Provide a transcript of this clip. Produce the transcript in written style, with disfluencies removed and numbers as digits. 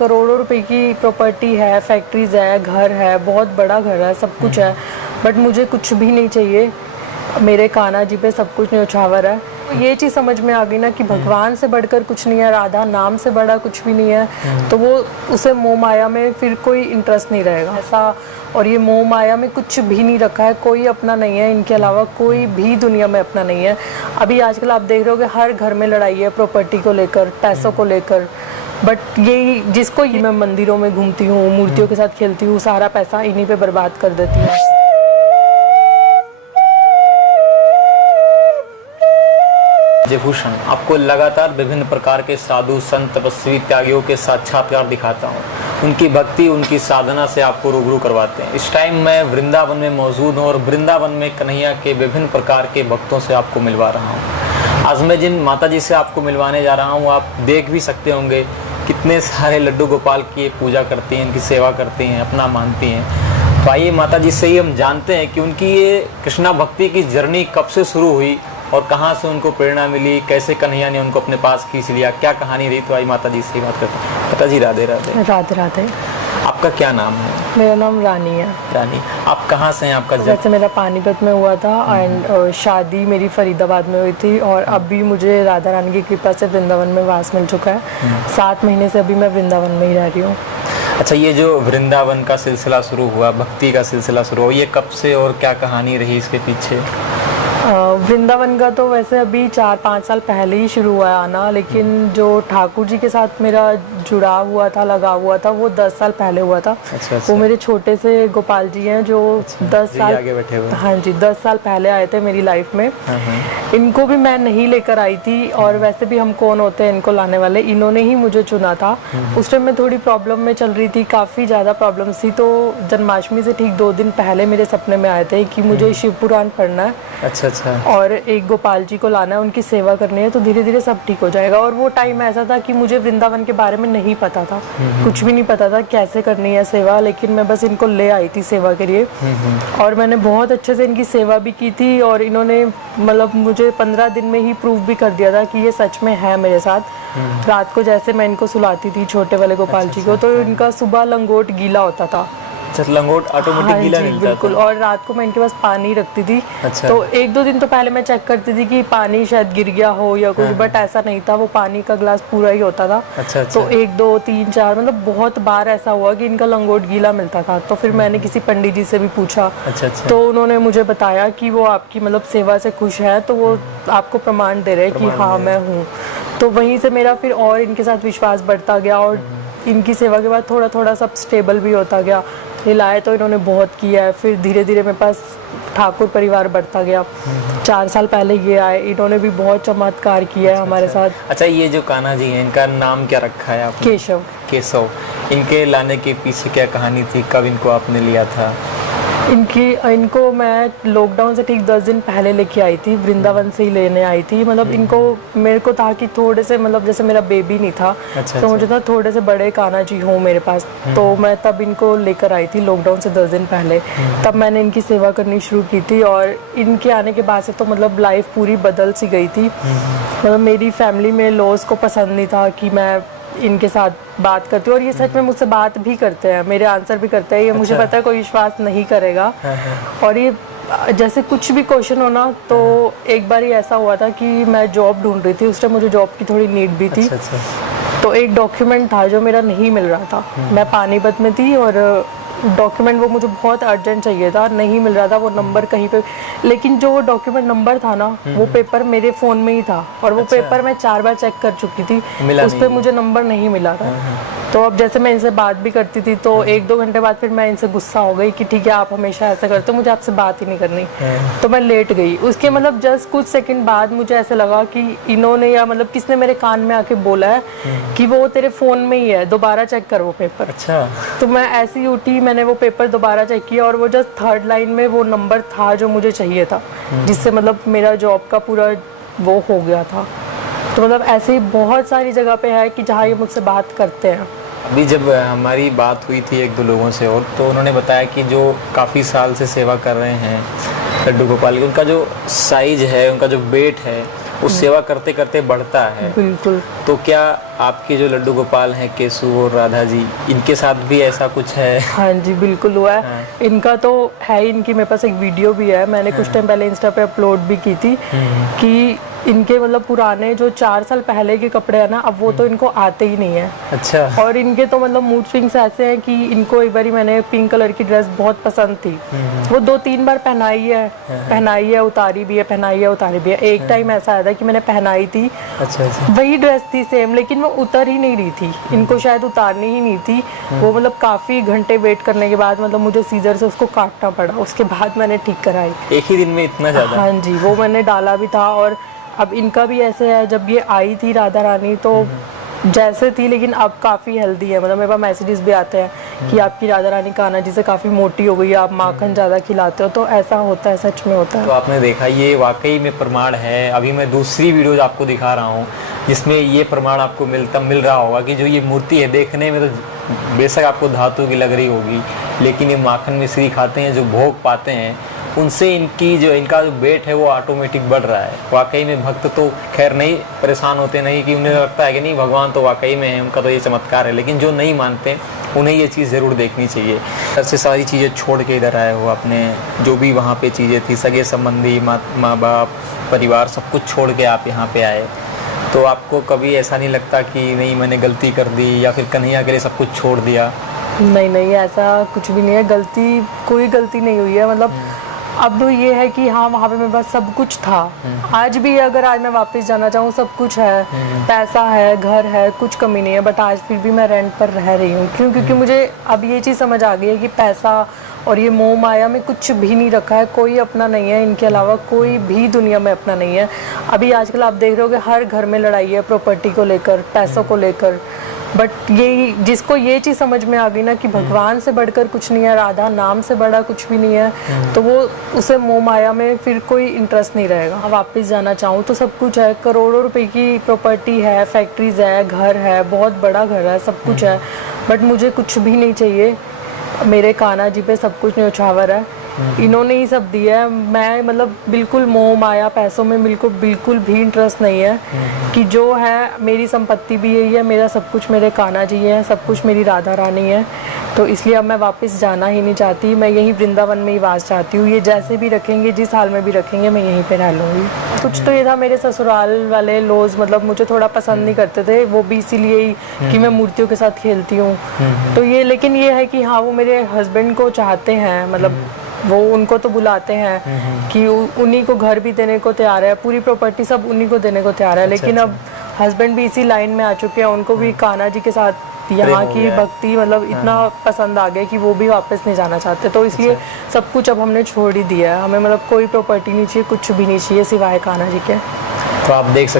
करोड़ों रुपए की प्रॉपर्टी है, फैक्ट्रीज है, घर है, बहुत बड़ा घर है, सब कुछ है, बट मुझे कुछ भी नहीं चाहिए। मेरे कान्हा जी पे सब कुछ न्योछावर है। ये चीज़ समझ में आ गई ना कि भगवान से बढ़कर कुछ नहीं है, राधा नाम से बड़ा कुछ भी नहीं है, तो वो उसे मोह माया में फिर कोई इंटरेस्ट नहीं रहेगा ऐसा। और ये मोह माया में कुछ भी नहीं रखा है, कोई अपना नहीं है, इनके अलावा कोई भी दुनिया में अपना नहीं है। अभी आजकल आप देख रहे हो कि हर घर में लड़ाई है प्रॉपर्टी को लेकर, पैसों को लेकर, बट यही जिसको ये मैं मंदिरों में घूमती हूँ, मूर्तियों के साथ खेलती हूँ, सारा पैसा इन्हीं पे बर्बाद कर देती हूँ। भूषण, आपको लगातार विभिन्न प्रकार के साधु संत तपस्वी त्यागियों के साक्षात्कार दिखाता हूँ। उनकी भक्ति, उनकी साधना से आपको रूबरू करवाते हैं। इस टाइम मैं वृंदावन में मौजूद हूँ और वृंदावन में कन्हैया के विभिन्न प्रकार के भक्तों से आपको मिलवा रहा हूँ। आज मैं जिन माता जी से आपको मिलवाने जा रहा हूँ, आप देख भी सकते होंगे कितने सारे लड्डू गोपाल की पूजा करती हैं, इनकी सेवा करती हैं, अपना मानती हैं। तो आइए माता जी से ही हम जानते हैं कि उनकी ये कृष्णा भक्ति की जर्नी कब से शुरू हुई और कहाँ से उनको प्रेरणा मिली, कैसे कन्हैया ने उनको अपने पास खींच लिया, क्या कहानी रही। तो आई माता जी से बात करते हैं। माता जी राधे राधे। राधे राधे। आपका क्या नाम है? मेरा नाम रानी है। रानी, आप कहाँ से हैं? आपका वैसे मेरा पानीपत में हुआ था एंड शादी मेरी फरीदाबाद में हुई थी, और अभी मुझे राधा रानी की कृपा से वृंदावन में वास मिल चुका है। 7 महीने से अभी मैं वृंदावन में ही रह रही हूँ। अच्छा, ये जो वृंदावन का सिलसिला शुरू हुआ, भक्ति का सिलसिला शुरू हुआ, ये कब से और क्या कहानी रही इसके पीछे? वृंदावन का तो वैसे अभी 4-5 साल पहले ही शुरू हुआ है आना, लेकिन जो ठाकुर जी के साथ मेरा जुड़ा हुआ था, लगा हुआ था, वो 10 साल पहले हुआ था। अच्छा। वो मेरे छोटे से गोपाल जी हैं जो 10 साल आगे बैठे हुए। हाँ जी, 10 साल पहले आए थे मेरी लाइफ में। इनको भी मैं नहीं लेकर आई थी, और वैसे भी हम कौन होते हैं इनको लाने वाले, इन्होंने ही मुझे चुना था। उस टाइम में थोड़ी प्रॉब्लम में चल रही थी, काफ़ी ज़्यादा प्रॉब्लम थी, तो जन्माष्टमी से ठीक 2 दिन पहले मेरे सपने में आए थे कि मुझे शिव पुराण पढ़ना है। अच्छा। और एक गोपाल जी को लाना है, उनकी सेवा करनी है, तो धीरे धीरे सब ठीक हो जाएगा। और वो टाइम ऐसा था कि मुझे वृंदावन के बारे में नहीं पता था, कुछ भी नहीं पता था कैसे करनी है सेवा, लेकिन मैं बस इनको ले आई थी सेवा के लिए। और मैंने बहुत अच्छे से इनकी सेवा भी की थी, और इन्होंने मतलब मुझे 15 दिन में ही प्रूव भी कर दिया था कि ये सच में है मेरे साथ। रात को जैसे मैं इनको सुलाती थी छोटे वाले गोपाल जी को, तो इनका सुबह लंगोट गीला होता था। लंगोट ऑटोमेटिक गीला जी, मिलता बिल्कुल। और रात को मैं इनके पास पानी रखती थी। अच्छा। तो 1-2 दिन तो पहले मैं चेक करती थी कि पानी शायद गिर गया हो या कुछ, बट ऐसा नहीं था, वो पानी का ग्लास पूरा ही होता था। अच्छा। तो 1, 2, 3, 4 मतलब बहुत बार ऐसा हुआ कि इनका लंगोट गीला मिलता था। तो फिर मैंने किसी पंडित जी से भी पूछा। अच्छा। तो उन्होंने मुझे बताया कि वो आपकी मतलब सेवा से खुश है, तो वो आपको प्रमाण दे रहे हैं कि हाँ मैं हूँ। तो वहीं से मेरा फिर और इनके साथ विश्वास बढ़ता गया, और इनकी सेवा के बाद थोड़ा थोड़ा सब स्टेबल भी होता गया। ये लाए तो इन्होंने बहुत किया है, फिर धीरे धीरे मेरे पास ठाकुर परिवार बढ़ता गया। 4 साल पहले ये आए, इन्होंने भी बहुत चमत्कार किया है हमारे साथ। अच्छा, ये जो कान्हा जी हैं, इनका नाम क्या रखा है आपने? केशव। केशव। इनके लाने के पीछे क्या कहानी थी, कब इनको आपने लिया था? इनको मैं लॉकडाउन से ठीक 10 दिन पहले लेके आई थी, वृंदावन से ही लेने आई थी। मतलब इनको मेरे को था कि थोड़े से मतलब जैसे मेरा बेबी नहीं था। अच्छा। तो मुझे था थोड़े से बड़े कान्हा जी हो मेरे पास, तो मैं तब इनको लेकर आई थी लॉकडाउन से 10 दिन पहले। तब मैंने इनकी सेवा करनी शुरू की थी, और इनके आने के बाद से तो मतलब लाइफ पूरी बदल सी गई थी। मतलब मेरी फैमिली में लोग को पसंद नहीं था कि मैं इनके साथ बात करती हूँ, और ये सच में मुझसे बात भी करते हैं, मेरे आंसर भी करते हैं। ये मुझे पता है कोई विश्वास नहीं करेगा। और ये जैसे कुछ भी क्वेश्चन होना, तो एक बार ही ऐसा हुआ था कि मैं जॉब ढूंढ रही थी, उस टाइम मुझे जॉब की थोड़ी नीड भी थी। अच्छा। तो एक डॉक्यूमेंट था जो मेरा नहीं मिल रहा था। मैं पानीपत में थी, और डॉक्यूमेंट वो मुझे बहुत अर्जेंट चाहिए था, नहीं मिल रहा था वो नंबर कहीं पे। लेकिन जो वो डॉक्यूमेंट नंबर था ना, वो पेपर मेरे फ़ोन में ही था, और वो पेपर मैं 4 बार चेक कर चुकी थी, उस पर मुझे नंबर नहीं मिला था। तो अब जैसे मैं इनसे बात भी करती थी, तो 1-2 घंटे बाद फिर मैं इनसे गुस्सा हो गई कि ठीक है आप हमेशा ऐसा करते हो, मुझे आपसे बात ही नहीं करनी। तो मैं लेट गई। उसके मतलब जस्ट कुछ सेकंड बाद मुझे ऐसे लगा कि इन्होंने या मतलब किसने मेरे कान में आके बोला है कि वो तेरे फ़ोन में ही है, दोबारा चेक कर वो पेपर। अच्छा। तो मैं ऐसी उठी, मैंने वो पेपर दोबारा चेक किया, और वो जस्ट 3rd लाइन में वो नंबर था जो मुझे चाहिए था, जिससे मतलब मेरा जॉब का पूरा वो हो गया था। तो मतलब ऐसे ही बहुत सारी जगह पे है कि जहाँ ये मुझसे बात करते हैं। अभी जब हमारी बात हुई थी 1-2 लोगों से, और तो उन्होंने बताया कि जो काफ़ी साल से सेवा कर रहे हैं लड्डू गोपाल की, उनका जो साइज है, उनका जो वेट है, वो सेवा करते करते बढ़ता है। बिल्कुल। तो क्या आपके जो लड्डू गोपाल हैं केशु और राधा जी, इनके साथ भी ऐसा कुछ है? हाँ जी, बिल्कुल हुआ है। हाँ। इनका तो है, इनकी मेरे पास एक वीडियो भी है, मैंने कुछ टाइम पहले इंस्टा पे अपलोड भी की थी कि इनके मतलब पुराने जो 4 साल पहले के कपड़े हैं ना, अब वो तो इनको आते ही नहीं है। अच्छा। और इनके तो मतलब मूड स्विंग्स ऐसे हैं कि इनको एक बारी मैंने पिंक कलर की ड्रेस बहुत पसंद थी, वो 2-3 बार पहनाई है उतारी भी है, पहनाई है उतारी भी है। एक टाइम ऐसा आया था कि मैंने पहनाई थी, अच्छा अच्छा। वही ड्रेस थी सेम, लेकिन वो उतर ही नहीं रही थी, इनको शायद उतारनी ही नहीं थी। वो मतलब काफ़ी घंटे वेट करने के बाद मतलब मुझे सीजर से उसको काटना पड़ा, उसके बाद मैंने ठीक कराई। एक ही दिन में इतना ज़्यादा? हाँ जी, वो मैंने डाला भी था। और अब इनका भी ऐसे है, जब ये आई थी राधा रानी तो जैसे थी, लेकिन अब काफ़ी हेल्दी है। मतलब मेरे पास मैसेजेस भी आते हैं कि आपकी राधा रानी कान्हा जी से काफ़ी मोटी हो गई है, आप माखन ज़्यादा खिलाते हो। तो ऐसा होता है, सच में होता है। तो आपने देखा, ये वाकई में प्रमाण है। अभी मैं दूसरी वीडियो आपको दिखा रहा हूँ जिसमें ये प्रमाण आपको मिल रहा होगा कि जो ये मूर्ति है, देखने में तो बेशक आपको धातु की लग रही होगी, लेकिन ये माखन मिश्री खाते हैं, जो भोग पाते हैं, उनसे इनका जो वेट है वो ऑटोमेटिक बढ़ रहा है। वाकई में भक्त तो खैर नहीं परेशान होते, नहीं कि उन्हें लगता है कि नहीं भगवान तो वाकई में है, उनका तो ये चमत्कार है, लेकिन जो नहीं मानते उन्हें ये चीज़ ज़रूर देखनी चाहिए। सबसे सारी चीज़ें छोड़ के इधर आए हो, अपने जो भी वहाँ पे चीज़ें थी, सगे संबंधी, माँ बाप, परिवार, सब कुछ छोड़ के आप यहाँ पे आए। तो आपको कभी ऐसा नहीं लगता कि नहीं मैंने गलती कर दी, या फिर कन्हैया के लिए सब कुछ छोड़ दिया? नहीं, ऐसा कुछ भी नहीं है। कोई गलती नहीं हुई है। मतलब अब ये है कि हाँ, वहाँ पे मेरे पास सब कुछ था। आज भी अगर आज मैं वापस जाना चाहूँ, सब कुछ है, पैसा है, घर है, कुछ कमी नहीं है, बट आज फिर भी मैं रेंट पर रह रही हूँ। क्योंकि मुझे अब ये चीज़ समझ आ गई है कि पैसा और ये मोह माया में कुछ भी नहीं रखा है, कोई अपना नहीं है, इनके अलावा कोई भी दुनिया में अपना नहीं है। अभी आजकल आप देख रहे हो कि हर घर में लड़ाई है प्रॉपर्टी को लेकर, पैसों को लेकर। बट ये जिसको ये चीज़ समझ में आ गई ना कि भगवान से बढ़कर कुछ नहीं है, राधा नाम से बड़ा कुछ भी नहीं है, तो वो उसे मोह माया में फिर कोई इंटरेस्ट नहीं रहेगा। वापस जाना चाहूँ तो सब कुछ है, करोड़ों रुपए की प्रॉपर्टी है, फैक्ट्रीज है, घर है, बहुत बड़ा घर है, सब कुछ है, बट मुझे कुछ भी नहीं चाहिए। मेरे कान्हा जी पे सब कुछ न्योछावर है, इन्होंने ही सब दिया है। मैं मतलब बिल्कुल मोह माया पैसों में बिल्कुल भी इंटरेस्ट नहीं है कि जो है मेरी संपत्ति भी यही है, मेरा सब कुछ मेरे कान्हा जी है, सब कुछ मेरी राधा रानी है। तो इसलिए अब मैं वापस जाना ही नहीं चाहती, मैं यहीं वृंदावन में ही वास चाहती हूँ। ये जैसे भी रखेंगे, जिस हाल में भी रखेंगे, मैं यहीं पे रह लूँगी। कुछ तो ये था, मेरे ससुराल वाले लोग मतलब मुझे थोड़ा पसंद नहीं करते थे, वो भी इसीलिए ही कि मैं मूर्तियों के साथ खेलती हूँ। तो ये, लेकिन ये है कि हाँ, वो मेरे हस्बैंड को चाहते हैं, मतलब वो उनको तो बुलाते हैं कि उन्हीं को घर भी देने को तैयार है, पूरी प्रॉपर्टी सब उन्हीं को देने को तैयार है। लेकिन अब हस्बैंड भी इसी लाइन में आ चुके हैं, उनको भी कान्हा जी के साथ यहाँ की भक्ति मतलब इतना पसंद आ गया कि वो भी वापस नहीं जाना चाहते। तो इसलिए सब कुछ अब हमने छोड़ ही दिया है। हमें मतलब कोई प्रॉपर्टी नहीं चाहिए, कुछ भी नहीं चाहिए सिवाय कान्हा जी के। तो आप देख